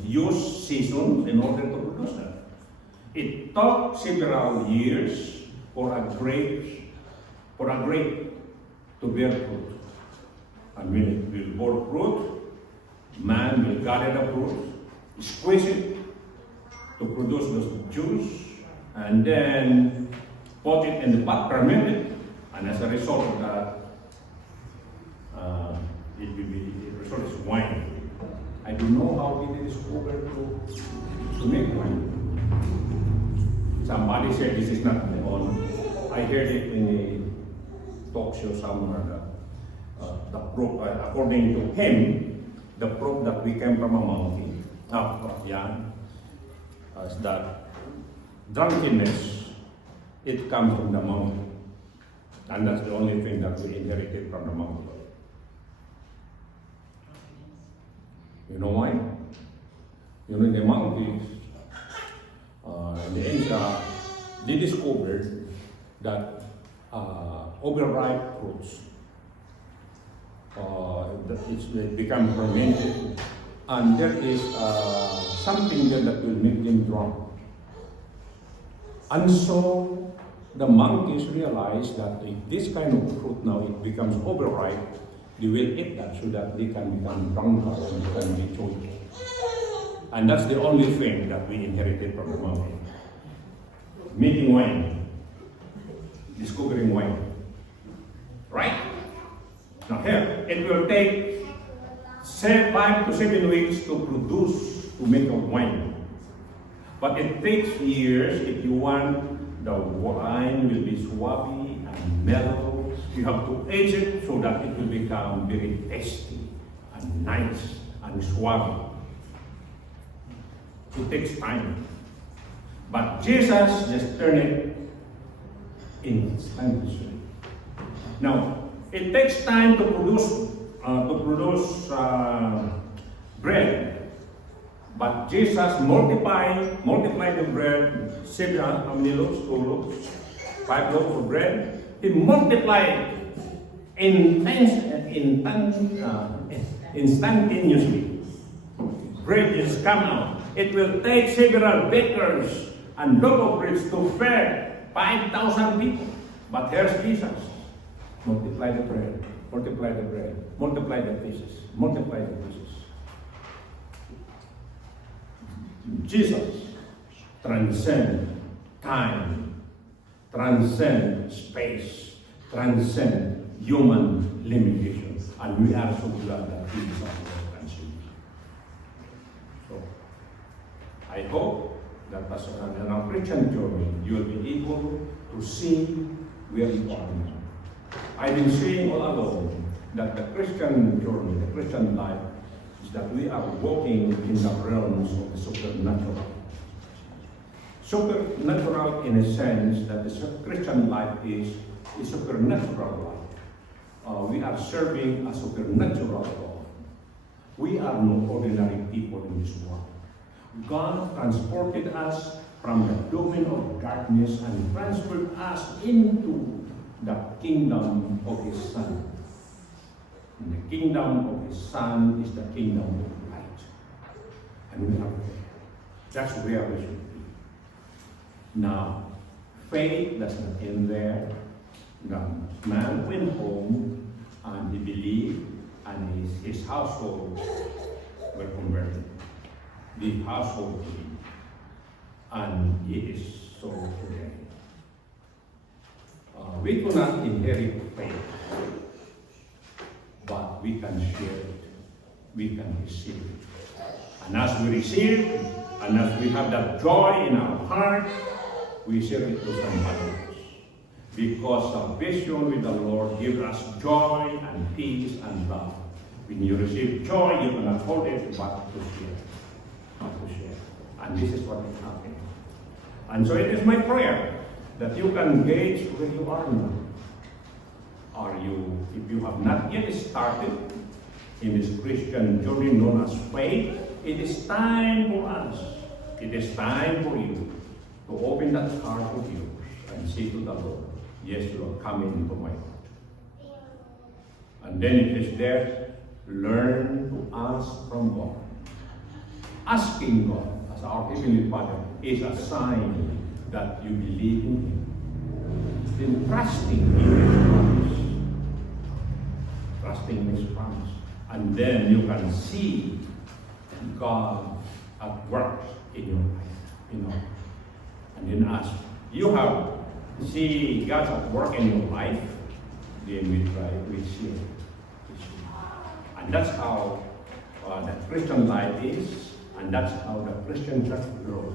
use seasons in order to produce that, it took several years for a grape to bear fruit. And when it will bear fruit, man will gather the fruit, squeeze it to produce the juice, and then put it in the pot, ferment it, and as a result of that, it results in wine. I don't know how it is over to make wine. Somebody said this is not my own. I heard it in a talk show somewhere that the proof, according to him, the proof that we came from a mountain, is that drunkenness, it comes from the mountain. And that's the only thing that we inherited from the mountain. You know why? You know, in the mountains, in the Inca, they discovered that overripe fruits, it become fermented, and there is something there that will make them drunk. And so the monkeys realized that if this kind of fruit now it becomes overripe, they will eat that so that they can become drunkards and they can be chosen. And that's the only thing that we inherited from the mountain. Making wine, discovering wine. Right? Now here, it will take 5 to 7 weeks to make a wine. But it takes years if you want the wine will be swampy and mellow. You have to age it so that it will become very tasty and nice and suave. It takes time. But Jesus just turned it instantaneously. Now, it takes time to produce bread. But Jesus multiplied the bread, 7, how many loaves? 2 loaves? 5 loaves of bread. He multiplied instantaneously. Bread just come out. It will take several bakers and loaf of bread to feed 5,000 people. But here's Jesus. Multiply the bread, multiply the bread, multiply the pieces, multiply the pieces. Jesus transcends time, transcend space, transcend human limitations, and we are so glad that He is our transcend. So, I hope that as on our Christian journey, you will be able to see where you are now. I've been saying all along that the Christian journey, the Christian life, is that we are walking in the realms of the supernatural. Supernatural in a sense that the Christian life is a supernatural life. We are serving a supernatural God. We are no ordinary people in this world. God transported us from the domain of darkness and transferred us into the kingdom of His Son. And the kingdom of His Son is the kingdom of light. And we are there. That's where we should be. Now, faith does not end there. The man went home and he believed, and his household were converted. The household believed. And he is so today. We do not inherit faith, but we can share it. We can receive it. And as we receive, and as we have that joy in our heart, we share it to somebody else. Because salvation with the Lord gives us joy and peace and love. When you receive joy, you cannot hold it but to share. But to share. And this is what is happening. And so it is my prayer that you can gauge where you are now. If you have not yet started in this Christian journey known as faith, it is time for us. It is time for you to open that heart of yours and say to the Lord, yes, Lord, come into my heart. And then it is there, learn to ask from God. Asking God, as our Heavenly Father, is a sign that you believe in Him. Then trusting in His promise. Trusting in His promise. And then you can see God at work in your life. And then as you have see God at work in your life, then we share. And that's how the Christian life is, and that's how the Christian church grows.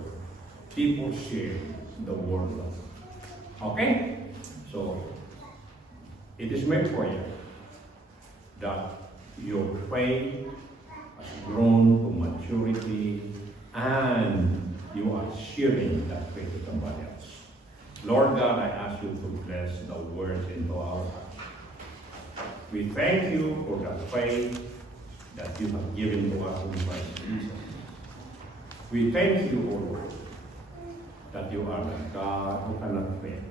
People share the word of God. Okay? So, it is my prayer that your faith has grown to maturity and you are sharing that faith with somebody else. Lord God, I ask you to bless the words into our hearts. We thank you for the faith that you have given to us in Christ Jesus. We thank you, O Lord, that you are the God who cannot fail.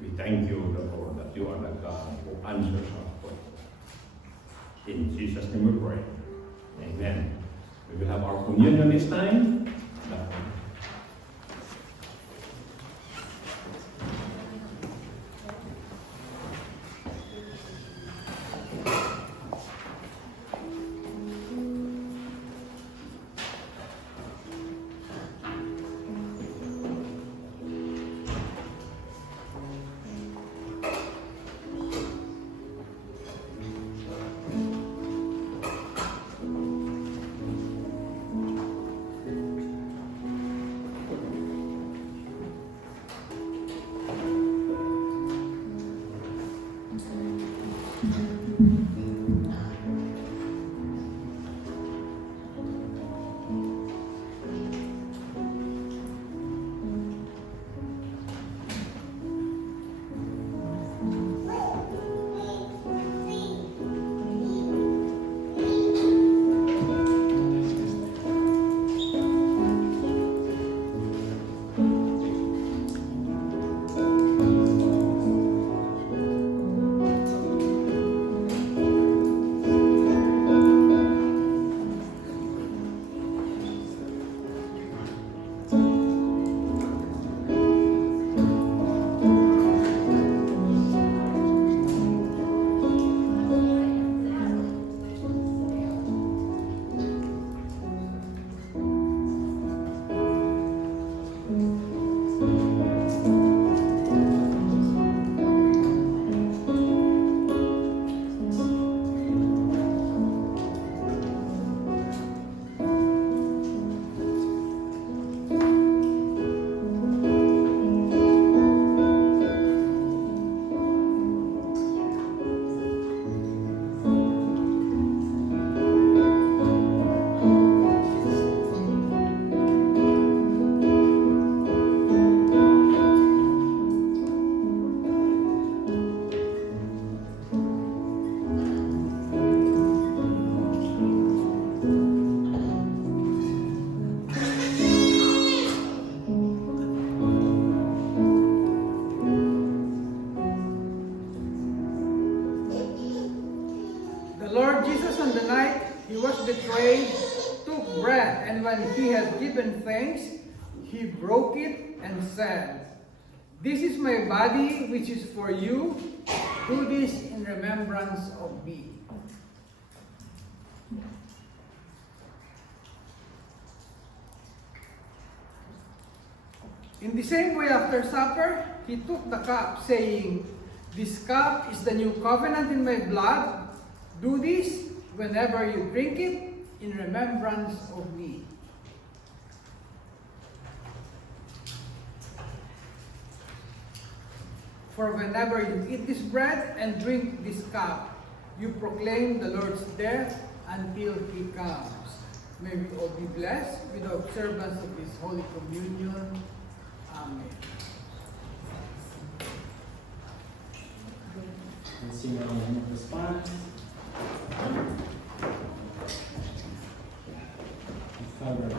We thank you, Lord, that you are the God who answers our prayer. In Jesus' name we pray. Amen. We will have our communion this time. betrayed, took bread, and when he had given thanks, he broke it and said, "This is my body, which is for you. Do this in remembrance of me." In the same way, after supper, he took the cup, saying, "This cup is the new covenant in my blood. Do this whenever you drink it in remembrance of me." For whenever you eat this bread and drink this cup, you proclaim the Lord's death until He comes. May we all be blessed with the observance of His Holy Communion. Amen. And sing our hymn of response. Father.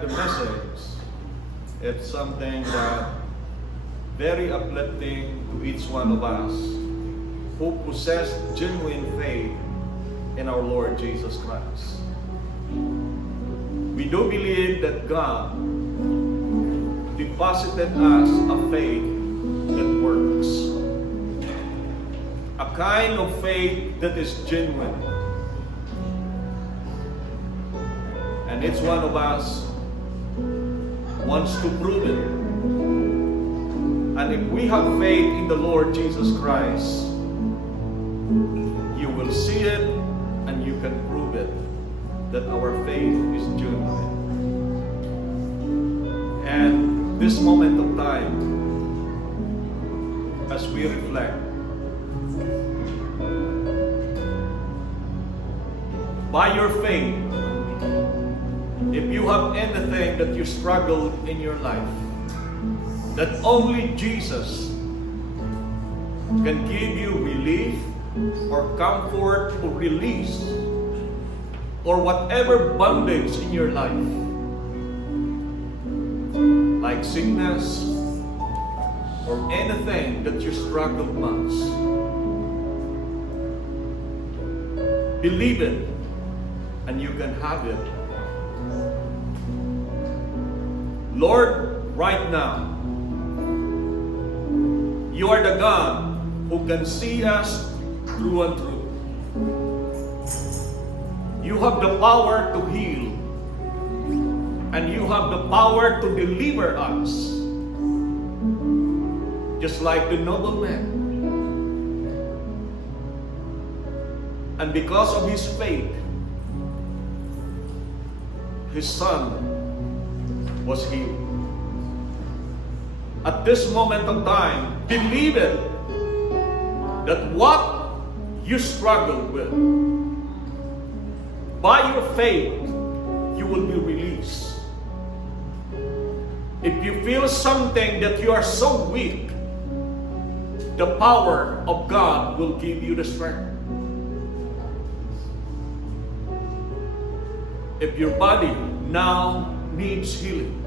The message, it's something that very uplifting to each one of us who possess genuine faith in our Lord Jesus Christ. We do believe that God deposited us a faith that works, a kind of faith that is genuine, and each one of us wants to prove it. And if we have faith in the Lord Jesus Christ, you will see it and you can prove it that our faith is genuine. And this moment of time, as we reflect, by your faith, if you have anything that you struggle in your life, that only Jesus can give you relief or comfort or release or whatever bondage in your life, like sickness or anything that you struggle much, believe it and you can have it. Lord, right now, you are the God who can see us through and through. You have the power to heal, and you have the power to deliver us. Just like the nobleman, And because of his faith, his son was healed. At this moment of time, believe it, that what you struggle with, by your faith, you will be released. If you feel something that you are so weak, the power of God will give you the strength. If your body now needs healing,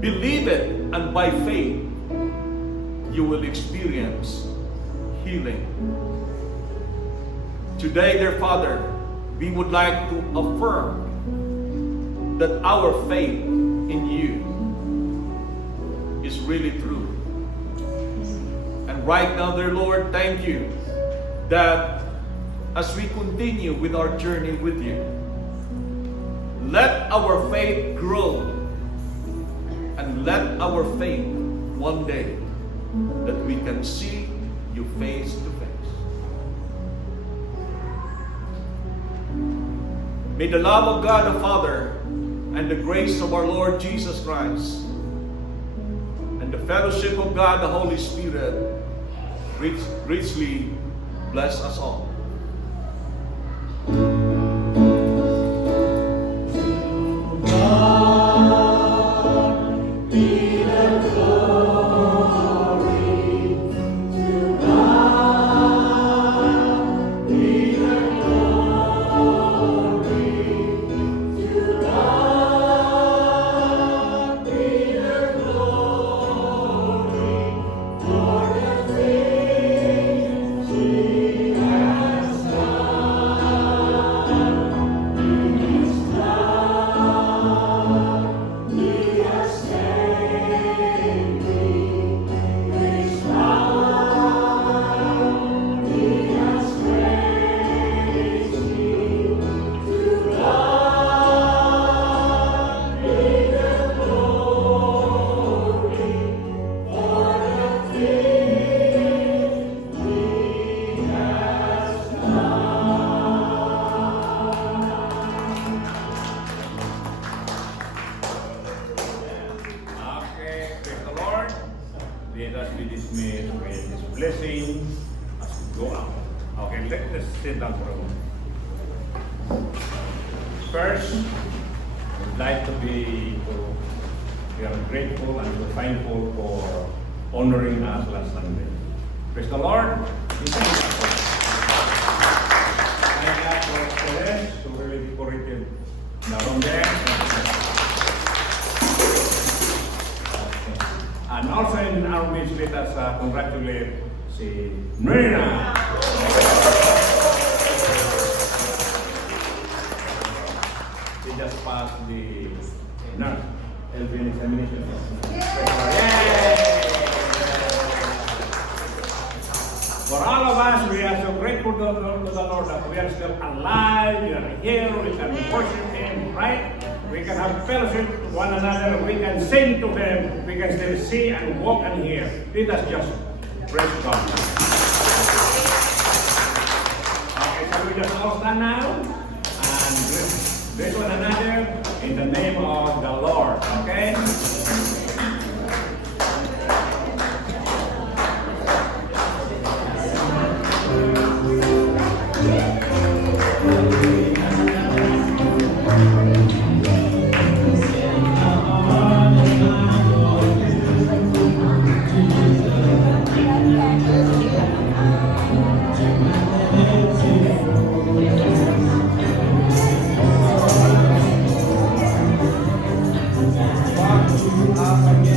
believe it, and by faith, you will experience healing. Today, dear Father, we would like to affirm that our faith in you is really true. And right now, dear Lord, thank you that as we continue with our journey with you, let our faith grow, and let our faith one day that we can see you face to face. May the love of God the Father and the grace of our Lord Jesus Christ and the fellowship of God the Holy Spirit richly bless us all. Let us be dismissed with His blessing as we go out. Okay, let's sit down for a moment. First, we'd like to we are grateful and so thankful for honoring us last Sunday. Praise the Lord. Thank God for this, who really decorated the room there. And also in our midst, let us congratulate si Myrna. She just passed the nurse LVN examination. Yay! For all of us, we are so grateful to the Lord that we are still alive, we are here, we can worship Him, right? We can have fellowship with one another, we can sing to Him, we can still see and walk and hear. Let us just praise God. Okay, so we just all stand now and greet one another in the name of the Lord, okay? Up again.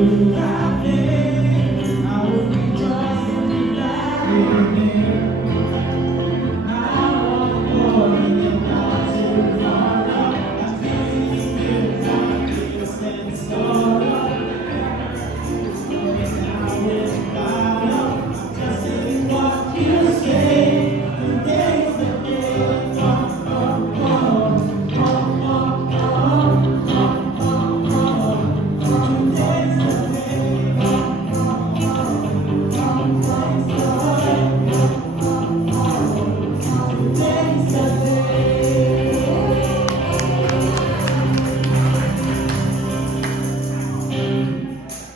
you now.